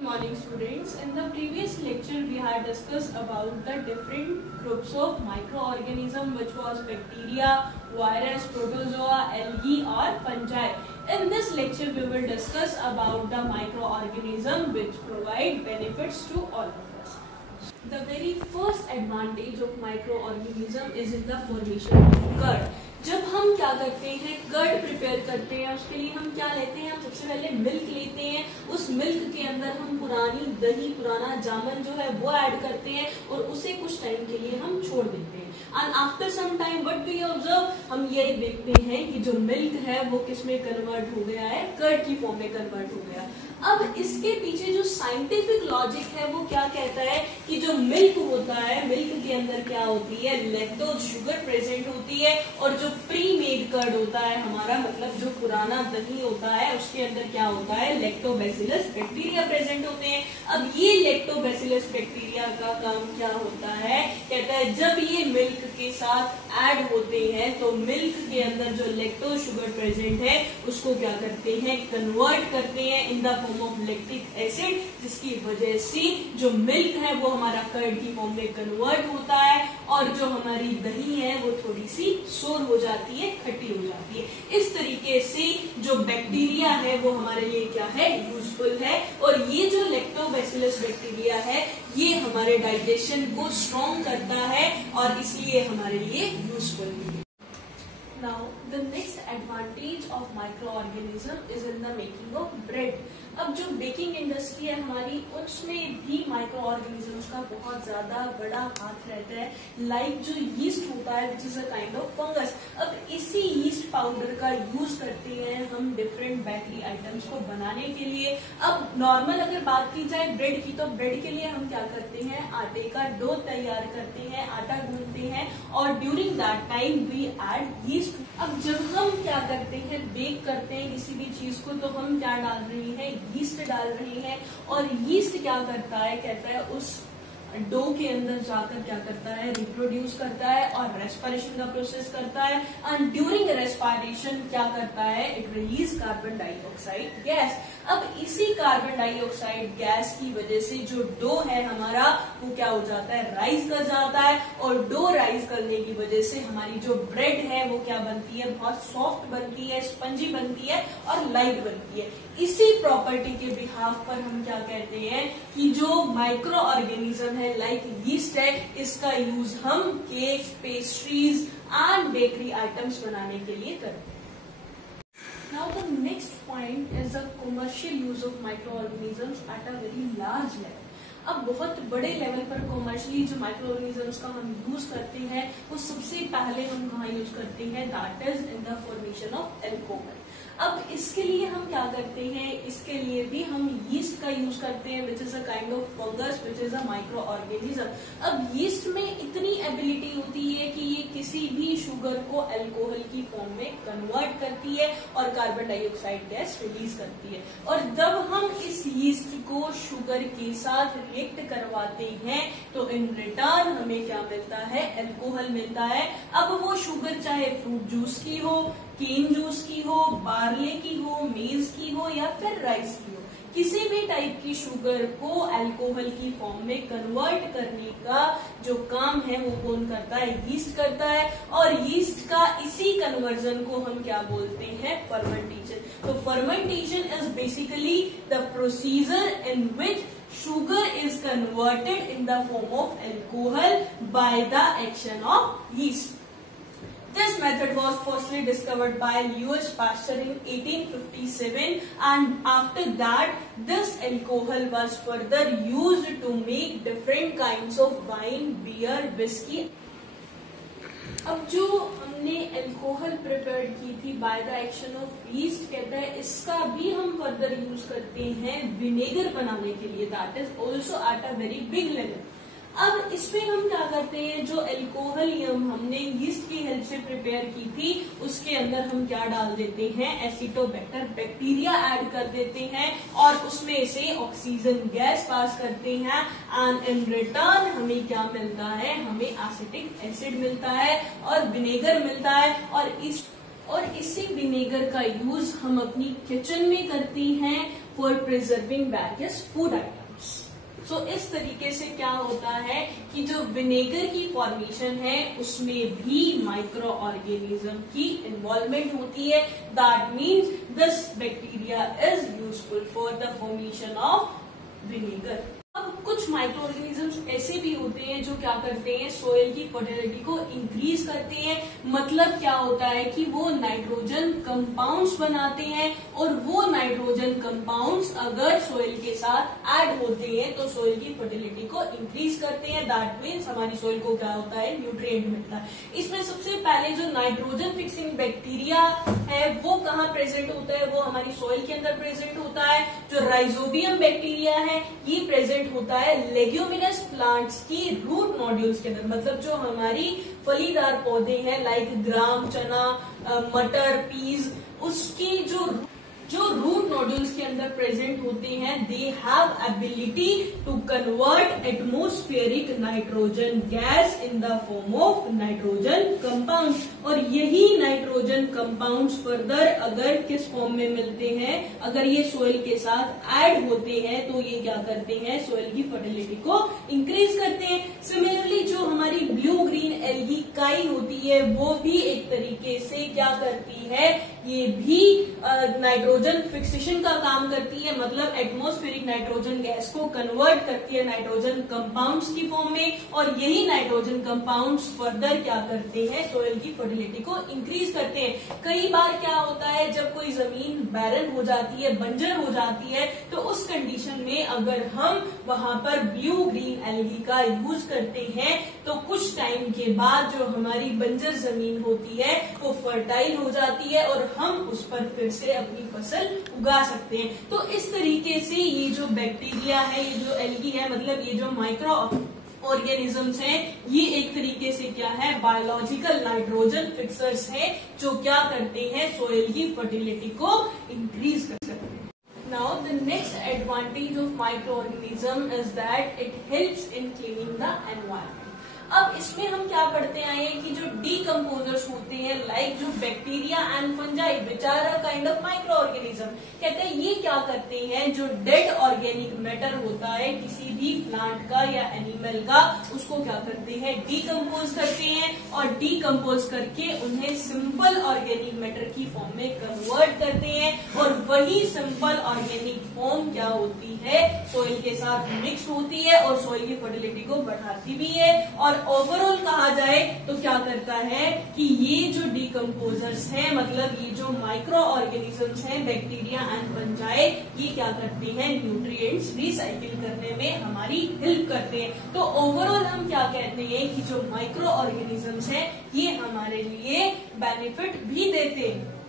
Morning students. In the previous lecture we had discussed about the different groups of microorganism, which was bacteria, virus, protozoa, algae or fungi. In this lecture we will discuss about the microorganism which provide benefits to all of us. The very first advantage of microorganism is in the formation of curd. जब हम क्या करते हैं, curd prepare करते हैं, उसके लिए हम क्या लेते हैं, हम सबसे पहले मिल्क लेते हैं। उस मिल्क के अंदर हम पुरानी दही, पुराना जामन जो है वो ऐड करते हैं और उसे कुछ टाइम के लिए हम छोड़ देते हैं। And after some time what we observe, हम ये देखते हैं कि जो मिल्क है वो किस में कन्वर्ट हो गया है, कर्ड की फॉर्म में कन्वर्ट हो गया। अब इसके पीछे जो साइंटिफिक लॉजिक है वो क्या कहता है कि जो मिल्क होता है, मिल्क के अंदर क्या होती है, लैक्टोज शुगर प्रेजेंट होती है और जो प्री मेड कर्ड होता है हमारा, मतलब जो पुराना दही होता है, उसके अंदर क्या होता है, लैक्टोबैसिलस बैक्टीरिया प्रेजेंट होते हैं। अब ये लैक्टोबैसिलस बैक्टीरिया का काम क्या होता है, कहता है जब ये मिल्क के साथ ऐड होते हैं तो मिल्क के अंदर जो लैक्टोज शुगर प्रेजेंट है उसको क्या करते हैं, कन्वर्ट करते हैं इन the form of lactic acid, जिसकी वजह से जो मिल्क है वो हमारा कर्ड की फॉर्म में कन्वर्ट होता है और जो हमारी दही है वो थोड़ी सी सोर हो जाती है, खट्टी हो जाती है। इस तरीके से जो बैक्टीरिया है वो हमारे लिए क्या है, यूजफुल है। और ये जो लैक्टोबैसिलस बैक्टीरिया है ये हमारे डाइजेशन को स्ट्रॉन्ग करता है और इसलिए हमारे लिए यूजफुल है। Now the next advantage of microorganism is in the making of bread. अब जो बेकिंग इंडस्ट्री है हमारी, उसमें भी माइक्रो ऑर्गेनिजम्स का बहुत ज्यादा बड़ा हाथ रहता है। लाइक जो यीस्ट होता है which is a kind of fungus. अब इसी यीस्ट पाउडर का यूज करते हैं हम डिफरेंट बेकरी आइटम्स को बनाने के लिए। अब नॉर्मल अगर बात की जाए ब्रेड की, तो ब्रेड के लिए हम क्या करते हैं, आटे का डो तैयार करते हैं, आटा गूंथते हैं और during that time we add yeast. अब जब हम क्या करते हैं, बेक करते हैं किसी भी चीज को, तो हम क्या डाल रहे हैं, यीस्ट डाल रहे हैं। और यीस्ट क्या करता है, कहता है उस डो के अंदर जाकर क्या करता है, रिप्रोड्यूस करता है और रेस्पिरेशन का प्रोसेस करता है। एंड ड्यूरिंग रेस्पिरेशन क्या करता है, it release carbon dioxide gas. अब इसी कार्बन डाइऑक्साइड गैस की वजह से जो डो है हमारा वो क्या हो जाता है, राइज कर जाता है। और डो राइज करने की वजह से हमारी जो ब्रेड है वो क्या बनती है, बहुत सॉफ्ट बनती है, स्पंजी बनती है और लाइट बनती है। इसी प्रॉपर्टी के बिहाफ पर हम क्या कहते हैं कि जो माइक्रो ऑर्गेनिज्म है लाइक यीस्ट है, इसका यूज हम cake, pastries and bakery items बनाने के लिए करते हैं। Now the next point is the commercial use of microorganisms at a very large level. अब बहुत बड़े लेवल पर कॉमर्शियली जो माइक्रो ऑर्गेनिजम्स का हम यूज करते हैं वो सबसे पहले हम कहाँ यूज करते हैं, that is in the formation of alcohol. अब इसके लिए हम क्या करते हैं, इसके लिए भी हम यीस्ट का यूज करते हैं which is a kind of fungus which is a micro organism. अब यीस्ट में इतनी एबिलिटी होती है कि ये किसी भी शुगर को अल्कोहल की फॉर्म में कन्वर्ट करती है और कार्बन डाइऑक्साइड गैस रिलीज करती है। और जब हम इस यीस्ट को शुगर के साथ रिएक्ट करवाते हैं तो इन रिटर्न हमें क्या मिलता है, अल्कोहल मिलता है। अब वो शुगर चाहे फ्रूट जूस की हो, केन जूस की हो, बार्ले की हो, मेज की हो या फिर राइस की हो, किसी भी टाइप की शुगर को अल्कोहल की फॉर्म में कन्वर्ट करने का जो काम है वो कौन करता है, यीस्ट करता है। और यीस्ट का इसी कन्वर्जन को हम क्या बोलते हैं, फर्मेंटेशन। तो fermentation is basically the procedure in which sugar is converted in the form of alcohol by the action of yeast. This method was firstly discovered by Louis Pasteur in 1857 and after that this alcohol was further used to make different kinds of wine, beer, whiskey. अब जो हमने alcohol prepare की थी by the action of yeast, कहता है इसका भी हम फर्दर यूज करते हैं विनेगर बनाने के लिए, that is also at a very big level. अब इसमें हम क्या करते हैं, जो अल्कोहल हमने यीस्ट की हेल्प से प्रिपेयर की थी उसके अंदर हम क्या डाल देते हैं, एसिटोबैक्टर बैक्टीरिया ऐड कर देते हैं और उसमें से ऑक्सीजन गैस पास करते हैं एंड इन रिटर्न हमें क्या मिलता है, हमें एसिटिक एसिड मिलता है और विनेगर मिलता है। और इसी विनेगर का यूज हम अपनी किचन में करते हैं for preserving various food items. So इस तरीके से क्या होता है कि जो विनेगर की फॉर्मेशन है उसमें भी माइक्रो ऑर्गेनिज्म की इन्वॉल्वमेंट होती है। That means this bacteria is useful for the formation of vinegar. अब कुछ माइक्रो ऑर्गेनिजम्स ऐसे भी होते हैं जो क्या करते हैं, सोयल की फर्टिलिटी को इंक्रीज करते हैं। मतलब क्या होता है कि वो नाइट्रोजन कंपाउंड्स बनाते हैं और वो नाइट्रोजन कंपाउंड्स अगर सोयल के साथ ऐड होते हैं तो सोयल की फर्टिलिटी को इंक्रीज करते हैं। दैट मीन्स हमारी सोयल को क्या होता है, न्यूट्रिएंट मिलता है। इसमें सबसे पहले जो नाइट्रोजन फिक्सिंग बैक्टीरिया है वो कहाँ प्रेजेंट होता है, वो हमारी सोयल के अंदर प्रेजेंट होता है। जो राइजोबियम बैक्टीरिया है ये प्रेजेंट होता है लेग्यूमिनस प्लांट्स की रूट नोड्यूल्स के अंदर। मतलब जो हमारी फलीदार पौधे हैं लाइक ग्राम, चना, मटर, पीज, उसकी जो रूट नोड्यूल्स के अंदर प्रेजेंट होते हैं, they have ability to convert atmospheric nitrogen gas in the form of nitrogen compounds. और यही नाइट्रोजन कंपाउंड्स फर्दर अगर किस फॉर्म में मिलते हैं, अगर ये सोइल के साथ ऐड होते हैं तो ये क्या करते हैं, सोइल की फर्टिलिटी को इंक्रीज करते हैं। सिमिलरली जो हमारी ब्लू ग्रीन एल्गी काई होती है वो भी एक तरीके से क्या करती है, ये भी नाइट्रोजन फिक्सेशन का काम करती है। मतलब एटमॉस्फेरिक नाइट्रोजन गैस को कन्वर्ट करती है नाइट्रोजन कंपाउंड्स की फॉर्म में, और यही नाइट्रोजन कंपाउंड्स फर्दर क्या करते हैं, सोइल की फर्टिलिटी को इंक्रीज करते हैं। कई बार क्या होता है, जब कोई जमीन बैरन हो जाती है, बंजर हो जाती है, तो उस कंडीशन में अगर हम वहां पर ब्लू ग्रीन एल्गी का यूज करते हैं तो कुछ टाइम के बाद जो हमारी बंजर जमीन होती है वो फर्टाइल हो जाती है और हम उस पर फिर से अपनी फसल उगा सकते हैं। तो इस तरीके से ये जो बैक्टीरिया है, ये जो एल्गी है, मतलब ये जो माइक्रो ऑर्गेनिजम्स हैं, ये एक तरीके से क्या है, बायोलॉजिकल नाइट्रोजन फिक्सर्स हैं जो क्या करते हैं, सोइल की फर्टिलिटी को इंक्रीज कर सकते हैं। Now the next advantage of microorganism is that it helps in cleaning the environment. अब इसमें हम क्या पढ़ते आए हैं कि जो डीकम्पोजर्स होते हैं लाइक जो bacteria and fungi which are a kind of micro organism, कहते हैं ये क्या करते हैं, जो डेड ऑर्गेनिक मैटर होता है किसी भी प्लांट का या एनिमल का, उसको क्या करते हैं, डीकम्पोज करते हैं और डीकम्पोज करके उन्हें सिंपल ऑर्गेनिक मैटर की फॉर्म में कन्वर्ट करते हैं। और वही सिंपल ऑर्गेनिक फॉर्म क्या होती है, सोइल के साथ मिक्स होती है और सोइल की फर्टिलिटी को बढ़ाती भी है। और ओवरऑल कहा जाए तो क्या करता है कि ये जो डीकम्पोजर्स हैं, मतलब ये जो माइक्रो ऑर्गेनिजम्स हैं, बैक्टीरिया एंड फंजाई, ये क्या करते हैं, न्यूट्रिएंट्स रिसाइकिल करने में हमारी हेल्प करते हैं। तो ओवरऑल हम क्या कहते हैं कि जो माइक्रो ऑर्गेनिजम्स हैं ये हमारे लिए बेनिफिट भी देते हैं।